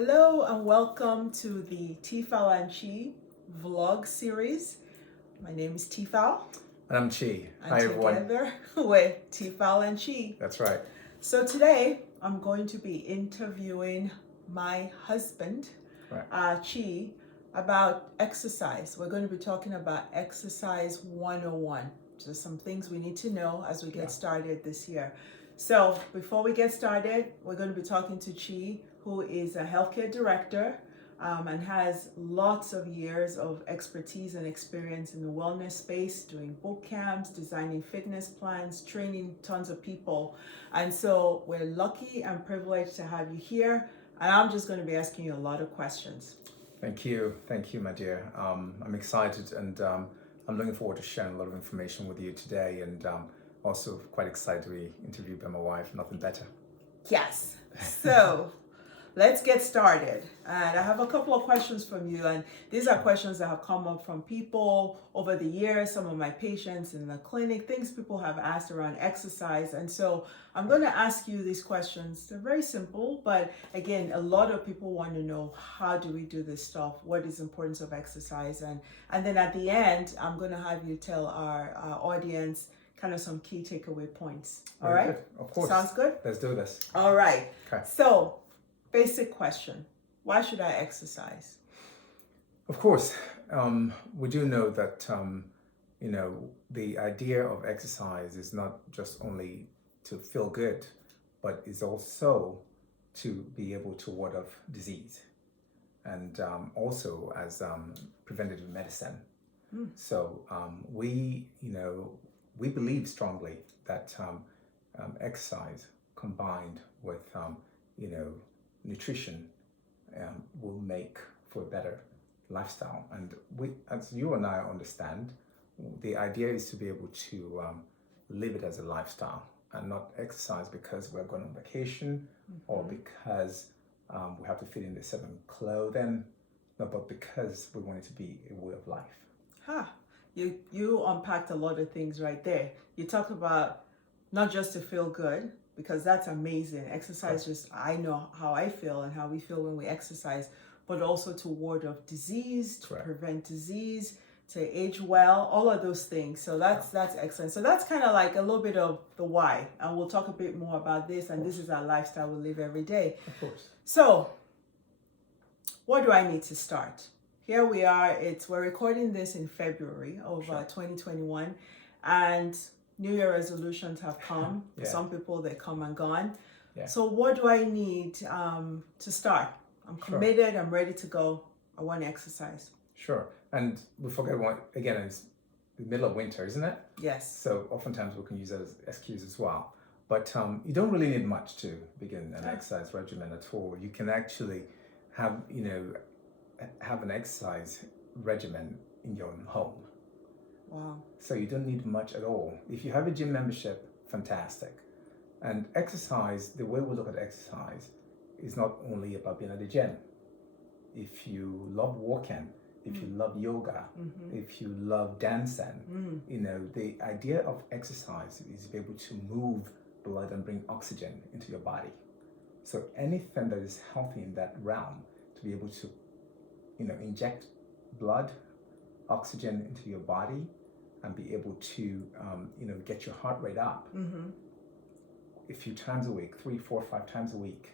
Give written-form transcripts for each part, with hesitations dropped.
Hello and welcome to the tfal&chi vlog series. My name is Tfal. And I'm Chi. And Hi, everyone. together we're tfal&chi. That's right. So today I'm going to be interviewing my husband, Right. Chi, about exercise. We're going to be talking about exercise 101. Just some things we need to know as we get started this year. So before we get started, we're going to be talking to Chi, who is a healthcare director and has lots of years of expertise and experience in the wellness space, doing boot camps, designing fitness plans, training tons of people. And so we're lucky and privileged to have you here. And I'm just going to be asking you a lot of questions. Thank you, my dear. I'm excited and I'm looking forward to sharing a lot of information with you today, and also quite excited to be interviewed by my wife. Nothing better. Yes. So let's get started. And I have a couple of questions from you. And these are questions that have come up from people over the years, some of my patients in the clinic, things people have asked around exercise. And so I'm going to ask you these questions. They're very simple, but again, a lot of people want to know, how do we do this stuff? What is the importance of exercise? And then at the end, I'm going to have you tell our audience kind of some key takeaway points. All right? Good. Of course. Sounds good? Let's do this. All right. Okay. So, basic question. Why should I exercise? Of course, we do know that, the idea of exercise is not just only to feel good, but is also to be able to ward off disease, and also as preventative medicine. So we believe strongly that exercise combined with, nutrition will make for a better lifestyle. And we, as you and I understand, the idea is to be able to live it as a lifestyle and not exercise because we're going on vacation or because we have to fit in a certain clothing, no, but because we want it to be a way of life. You unpacked a lot of things right there. You talk about not just to feel good, because that's amazing. Exercise, just I know how I feel and how we feel when we exercise, but also to ward off disease, to prevent disease, to age well, all of those things. So that's excellent. So that's kind of like a little bit of the why, and we'll talk a bit more about this. And this is our lifestyle we live every day. Of course. So, what do I need to start? Here we are. We're recording this in February of 2021, and New Year resolutions have come. For some people, they come and gone. So what do I need to start? I'm committed. I'm ready to go. I want to exercise. Sure. And we forget one again. It's the middle of winter, isn't it? Yes. So oftentimes we can use that as excuse as well. But you don't really need much to begin an exercise regimen at all. You can actually have an exercise regimen in your own home. Wow. So you don't need much at all. If you have a gym membership, fantastic. And exercise, the way we look at exercise is not only about being at the gym. If you love walking, if you love yoga, if you love dancing, the idea of exercise is to be able to move blood and bring oxygen into your body. So anything that is healthy in that realm, to be able to, inject blood, oxygen into your body, and be able to, get your heart rate up a few times a week, 3, 4, 5 times a week.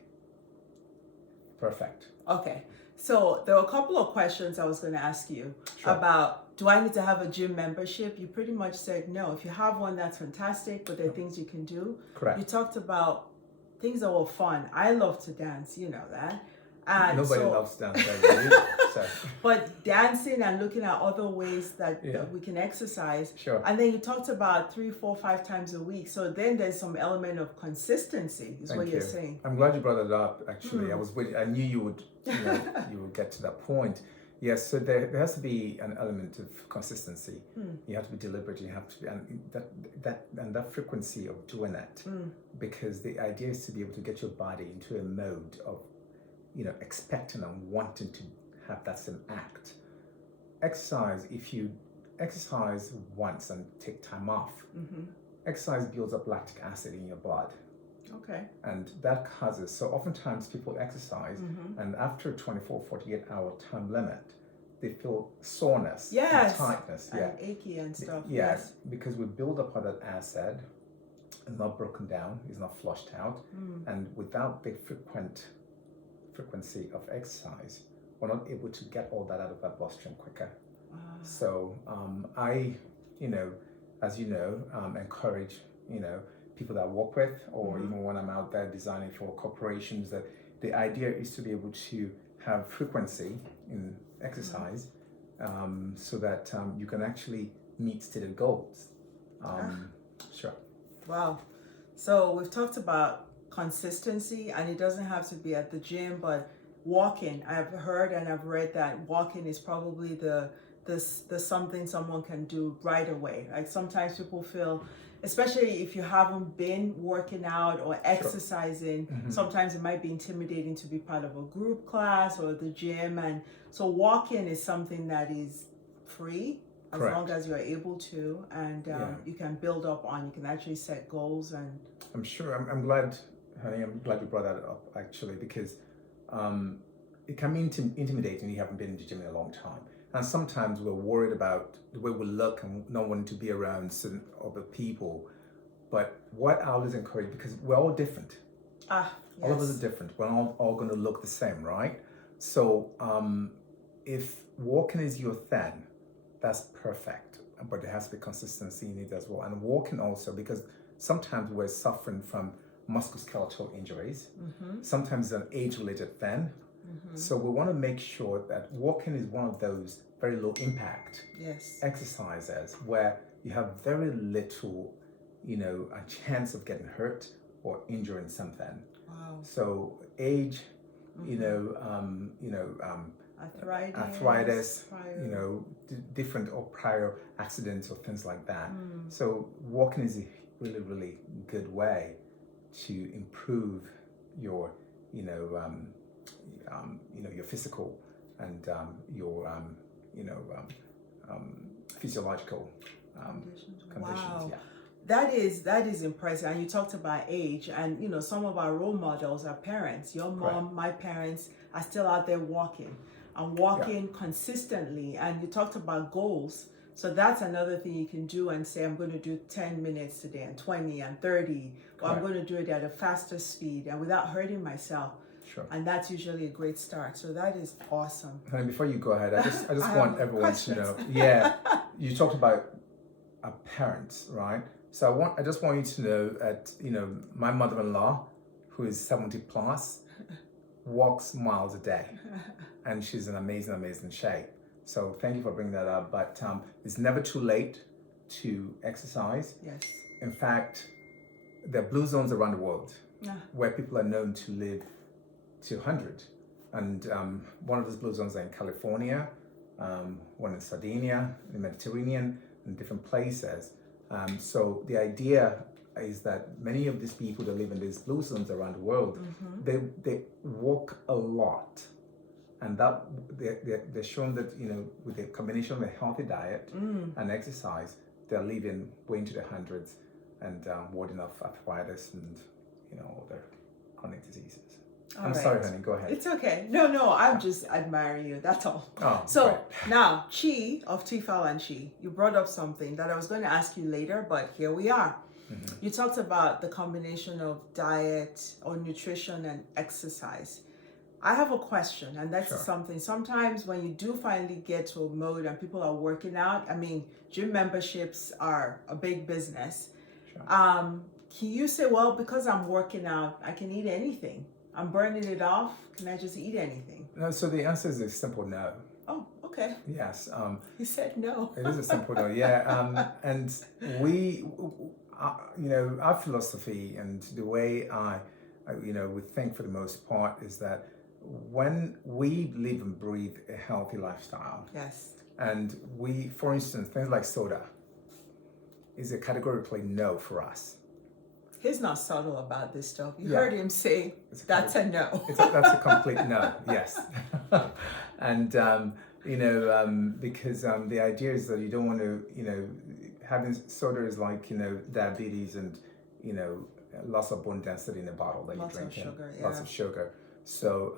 Perfect. Okay. So there were a couple of questions I was going to ask you about, do I need to have a gym membership? You pretty much said no. If you have one, that's fantastic, but there are things you can do. Correct. You talked about things that were fun. I love to dance, you know that. And nobody loves dancing. So. But dancing and looking at other ways that we can exercise. Sure. And then you talked about 3, 4, 5 times a week. So then there's some element of consistency, is what you're saying. I'm glad you brought it up. Actually, I was waiting. I knew you would. You would get to that point. Yes. So there has to be an element of consistency. You have to be deliberate. You have to be, and that frequency of doing it, because the idea is to be able to get your body into a mode of, expecting and wanting to have that same act. Exercise, if you exercise once and take time off, exercise builds up lactic acid in your blood. Okay. And that causes, so oftentimes people exercise, Mm-hmm. and after a 24, 48-hour time limit, they feel soreness and Yes. tightness. And Yeah. achy and stuff. Yeah, Yes. because we build up on that acid, it's not broken down, it's not flushed out, and without the frequency of exercise, we're not able to get all that out of our bloodstream quicker. So I, as you know, encourage, people that I work with, or even when I'm out there designing for corporations, that the idea is to be able to have frequency in exercise, so that you can actually meet stated goals. Sure. Wow. So we've talked about consistency, and it doesn't have to be at the gym, but walking. I've heard and I've read that walking is probably the something someone can do right away. Like sometimes people feel, especially if you haven't been working out or exercising, sometimes it might be intimidating to be part of a group class or the gym. And so walking is something that is free as long as you're able to, and you can build up on, you can actually set goals. And I'm sure, I'm glad, honey, I'm glad you brought that up actually, because it can be intimidating if you haven't been in the gym in a long time. And sometimes we're worried about the way we look and not wanting to be around certain other people. But what I always encourage, because we're all different. All of us are different. We're all going to look the same, right? So if walking is your thing, that's perfect. But there has to be consistency in it as well. And walking also, because sometimes we're suffering from musculoskeletal injuries. Sometimes it's an age-related thing. So we want to make sure that walking is one of those very low impact exercises where you have very little, a chance of getting hurt or injuring something. Wow. So age, arthritis, different or prior accidents or things like that. So walking is a really, really good way to improve your, your physical and your, physiological conditions. Wow. Yeah. That is impressive. And you talked about age, and some of our role models are parents. Your mom, my parents are still out there walking and walking consistently. And you talked about goals. So that's another thing you can do and say, I'm going to do 10 minutes today and 20 and 30, or I'm going to do it at a faster speed and without hurting myself. Sure. And that's usually a great start. So that is awesome. And before you go ahead, I just want everyone to know. Yeah, you talked about our parents, right? So I just want you to know that, my mother-in-law, who is 70 plus, walks miles a day, and she's in amazing, amazing shape. So thank you for bringing that up. But it's never too late to exercise. Yes. In fact, there are blue zones around the world where people are known to live to 100. And one of those blue zones are in California, one in Sardinia, in the Mediterranean, and different places. So the idea is that many of these people that live in these blue zones around the world, they walk a lot. And that they're shown that, with the combination of a healthy diet and exercise, they're living way into the hundreds and warding off arthritis and, other chronic diseases. I'm sorry, honey, go ahead. It's okay. No, I'm just admiring you. That's all. Oh, so now, Chi of tfal&chi, you brought up something that I was going to ask you later, but here we are. You talked about the combination of diet or nutrition and exercise. I have a question, and that's something. Sometimes when you do finally get to a mode and people are working out, gym memberships are a big business. Can you say, well, because I'm working out, I can eat anything? I'm burning it off. Can I just eat anything? No, so the answer is a simple no. Oh, okay. Yes. He said no. It is a simple no, yeah. And we, our philosophy and the way we think for the most part is that when we live and breathe a healthy lifestyle, and we, for instance, things like soda is a categorically no for us. He's not subtle about this stuff. You heard him say, that's a no. That's a complete no, yes. And, because the idea is that you don't want to, having soda is like, diabetes and, lots of bone density in the bottle that Lots you're of drinking. sugar, Lots yeah. of sugar. So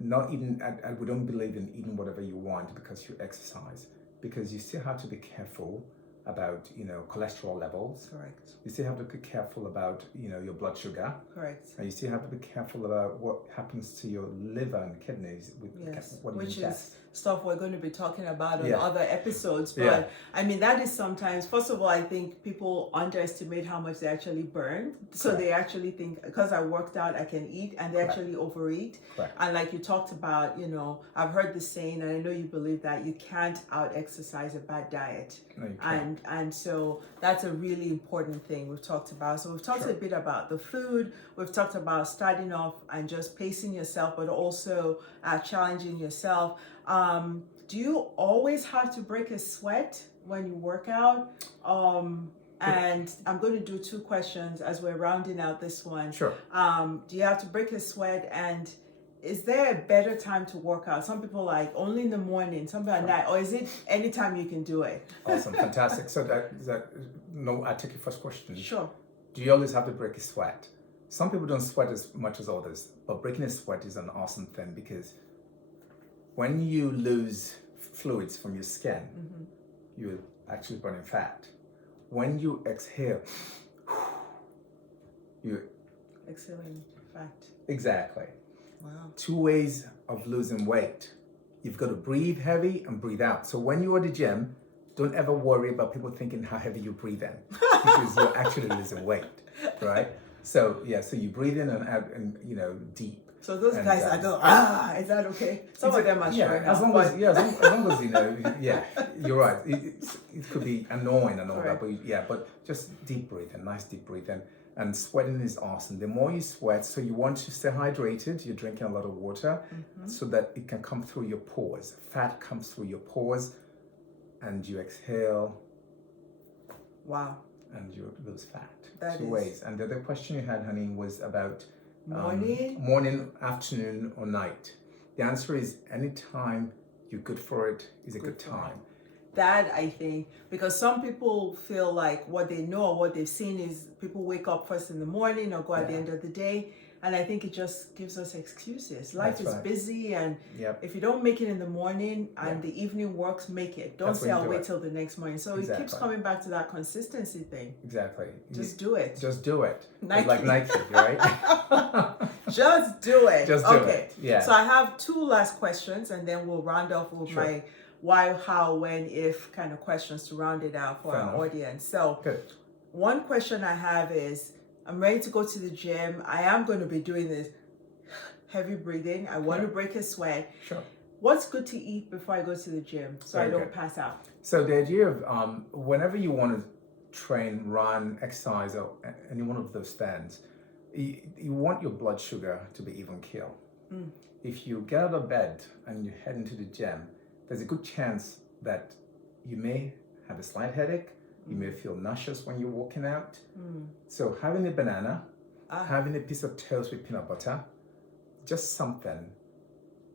not eating. We don't believe in eating whatever you want because you exercise. Because you still have to be careful about cholesterol levels. Correct. You still have to be careful about your blood sugar. Correct. And you still have to be careful about what happens to your liver and kidneys with what you Which ingest. is stuff we're going to be talking about on Yeah. other episodes. But Yeah. I mean, that is sometimes, first of all, I think people underestimate how much they actually burn. So Correct. they actually think, because I worked out, I can eat, and they Correct. actually overeat. Correct. And like you talked about, I've heard the saying, and I know you believe that you can't out exercise a bad diet. No, you can't. And so that's a really important thing we've talked about. So we've talked Sure. a bit about the food. We've talked about starting off and just pacing yourself, but also challenging yourself. Do you always have to break a sweat when you work out? And I'm going to do 2 questions as we're rounding out this one. Sure. Do you have to break a sweat, and is there a better time to work out? Some people like only in the morning, some people at night, or is it anytime you can do it? Awesome, fantastic. So I take your first question. Sure. Do you always have to break a sweat? Some people don't sweat as much as others, but breaking a sweat is an awesome thing because when you lose fluids from your skin, you're actually burning fat. When you exhale, you're exhaling fat. Exactly. Wow. 2 ways of losing weight. You've got to breathe heavy and breathe out. So when you're at the gym, don't ever worry about people thinking how heavy you breathe in because you're actually losing weight, right? So you breathe in and out and deep. So those guys that go, is that okay? Some of them are sure. As long as you're right. It could be annoying and all that, but just deep breathing, nice deep breathing. And sweating is awesome. The more you sweat, so you want to stay hydrated, you're drinking a lot of water so that it can come through your pores. Fat comes through your pores and you exhale. Wow. And you lose fat. That 2 ways. And the other question you had, honey, was about morning, afternoon, or night. The answer is anytime you're good for it is a good time. That I think, because some people feel like what they know or what they've seen is people wake up first in the morning or go at the end of the day. And I think it just gives us excuses. Life is busy, and if you don't make it in the morning and the evening works, make it. Don't say I'll wait till the next morning. So it keeps coming back to that consistency thing. Exactly. Just do it. Just do it. Nike. Like Nike, right? Just do it. Just do it. Yeah. So I have 2 last questions, and then we'll round off with my why, how, when, if kind of questions to round it out for our audience. So one question I have is, I'm ready to go to the gym. I am going to be doing this heavy breathing. I want to break a sweat. Sure. What's good to eat before I go to the gym so I don't pass out? So the idea of whenever you want to train, run, exercise, or any one of those things, you want your blood sugar to be even keel. If you get out of bed and you head into the gym, there's a good chance that you may have a slight headache. You may feel nauseous when you're walking out. So having a banana, having a piece of toast with peanut butter, just something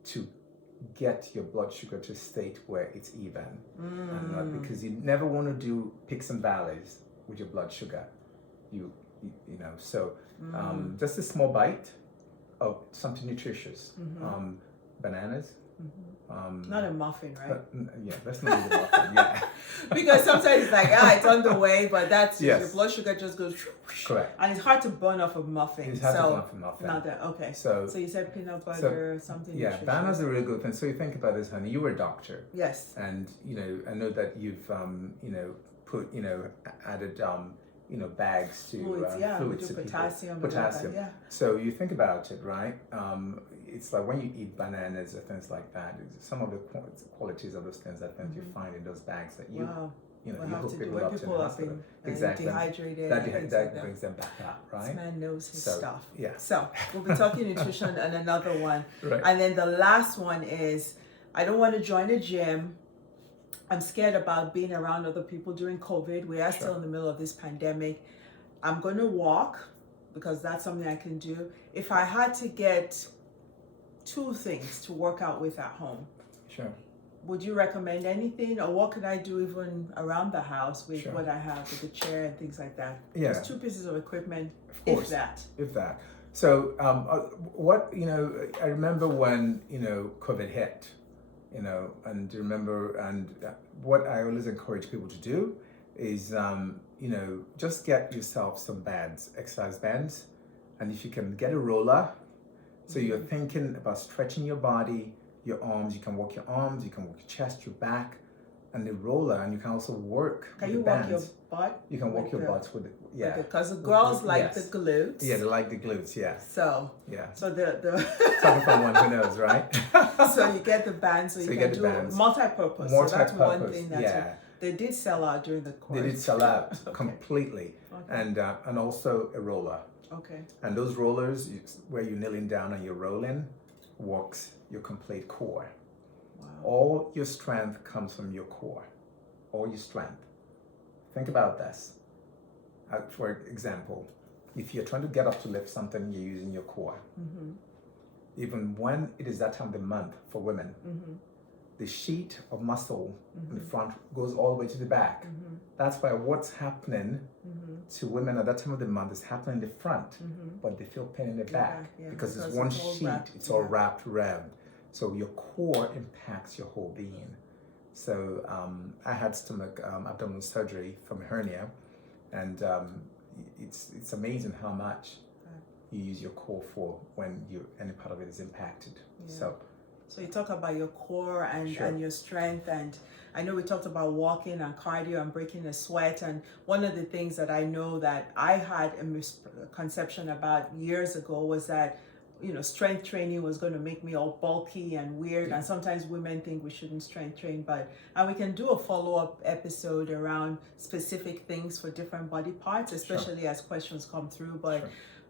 to get your blood sugar to a state where it's even. And not, because you never want to do peaks and valleys with your blood sugar. Just a small bite of something nutritious. Bananas. Not a muffin, right? That's not a muffin. Yeah. Because sometimes it's like, it's on the way, but that's Yes. your blood sugar just goes. Correct. And it's hard to burn off a muffin. It's hard to burn off a muffin. Not that. Okay. So you said peanut butter, something. Yeah, nutritious. bananas are a really good thing. So you think about this, honey. You were a doctor. Yes. And I know that you've put added bags to fluids to potassium. Potassium. Yeah. So you think about it, right? It's like when you eat bananas or things like that, some of the qualities of those things that you find in those bags that you you hook people up to the hospital. Exactly. Dehydrated. That brings them back up, right? This man knows his stuff. Yeah. So we'll be talking nutrition and another one. Right. And then the last one is, I don't want to join a gym. I'm scared about being around other people during COVID. We are still in the middle of this pandemic. I'm going to walk because that's something I can do. If I had to get 2 things to work out with at home. Sure. would you recommend anything, or what could I do even around the house with Sure. what I have with the chair and things like that? Yeah. Just 2 pieces of equipment, Of course. if that. So, I remember when, COVID hit, and remember, and what I always encourage people to do is, just get yourself some bands, exercise bands. And if you can get a roller, so you're thinking about stretching your body, your arms, you can walk your arms, you can walk your chest, your back, and the roller, and you can also work Can with you the walk bands. your butt? You can walk your butts with it, yeah. Because the girls like Yes. the glutes. Yeah, they like the glutes, yeah. So Yeah. the Coming from one who knows, right? so you get the bands, so you can do multi-purpose. So that's one thing they did sell out during the course. They did sell out Okay. completely, Okay. and also a roller. Okay. And those rollers, where you're kneeling down and you're rolling, works your complete core. Wow. All your strength comes from your core. All your strength. Think about this. For example, if you're trying to get up to lift something, you're using your core. Mm-hmm. Even when it is that time of the month for women, Mm-hmm. the sheet of muscle in the Mm-hmm. front goes all the way to the back. Mm-hmm. That's why what's happening Mm-hmm. to women at that time of the month is happening in the front, Mm-hmm. but they feel pain in the Yeah, back yeah, because it's because one it's all sheet, wrapped, it's all yeah. wrapped around. So your core impacts your whole being. So I had stomach abdominal surgery from a hernia, and it's amazing how much you use your core for when any part of it is impacted. Yeah. So you talk about your core and Sure. your strength, and I know we talked about walking and cardio and breaking a sweat, and one of the things that I know that I had a misconception about years ago was that strength training was going to make me all bulky and weird, and sometimes women think we shouldn't strength train, and we can do a follow-up episode around specific things for different body parts, especially as questions come through,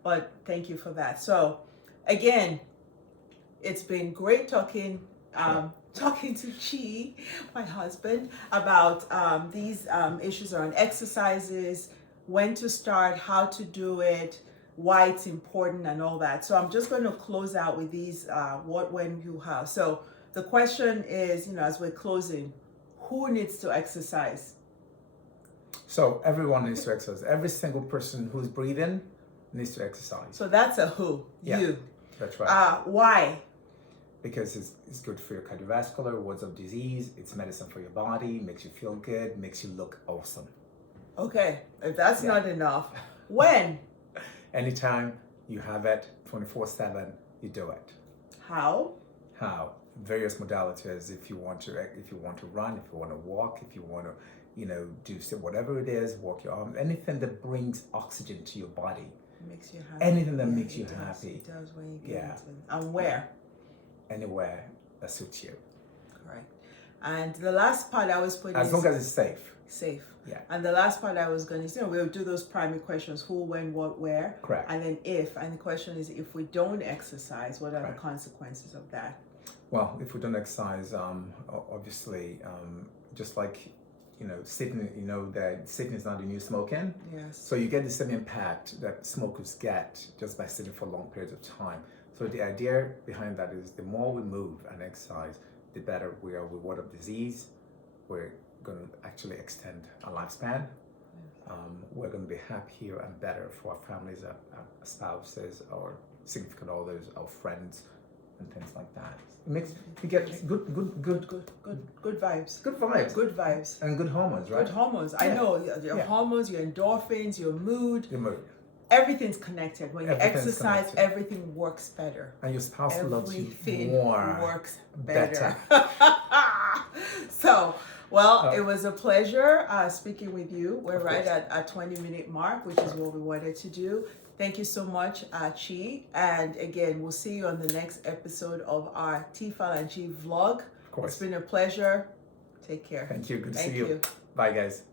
but thank you for that. So again, it's been great talking to Chi, my husband, about these issues around exercises, when to start, how to do it, why it's important, and all that. So I'm just going to close out with these what, when, who, how. So the question is, as we're closing, who needs to exercise? So everyone needs to exercise. Every single person who's breathing needs to exercise. So that's a who. Yeah, you. That's right. Why? Because it's good for your cardiovascular, wards of disease, it's medicine for your body, makes you feel good, makes you look awesome. Okay, if that's not enough, when? Anytime you have it, 24/7, you do it. How? Various modalities. If you want to run, if you want to walk, if you want to, do whatever it is, walk your arms, anything that brings oxygen to your body. Makes you happy. Anything that makes you happy. It does when you get into it. And where? Anywhere that suits you. Correct. And the last part I was putting as long as it's safe. Safe. Yeah. And the last part I was going to say, we'll do those primary questions: who, when, what, where. Correct. And then if. And the question is, if we don't exercise, what are the consequences of that? Well, if we don't exercise, obviously, just like sitting, that sitting is not the new smoking. Yes. So you get the same impact that smokers get just by sitting for long periods of time. So the idea behind that is the more we move and exercise, the better we are with ward of disease. We're going to actually extend our lifespan. We're going to be happier and better for our families, our spouses, our significant others, our friends, and things like that. It makes you get good vibes. Good vibes. Good vibes. And good hormones, right? Good hormones. I know your hormones, your endorphins, your mood. Your mood. Everything's connected. When you exercise, everything works better. And your spouse loves you Everything more. works better. So, it was a pleasure speaking with you. We're right at a 20-minute mark, which is what we wanted to do. Thank you so much, Chi. And again, we'll see you on the next episode of our tfal&chi vlog. Of course. It's been a pleasure. Take care. Thank you. Good to Thank see you. Bye, guys.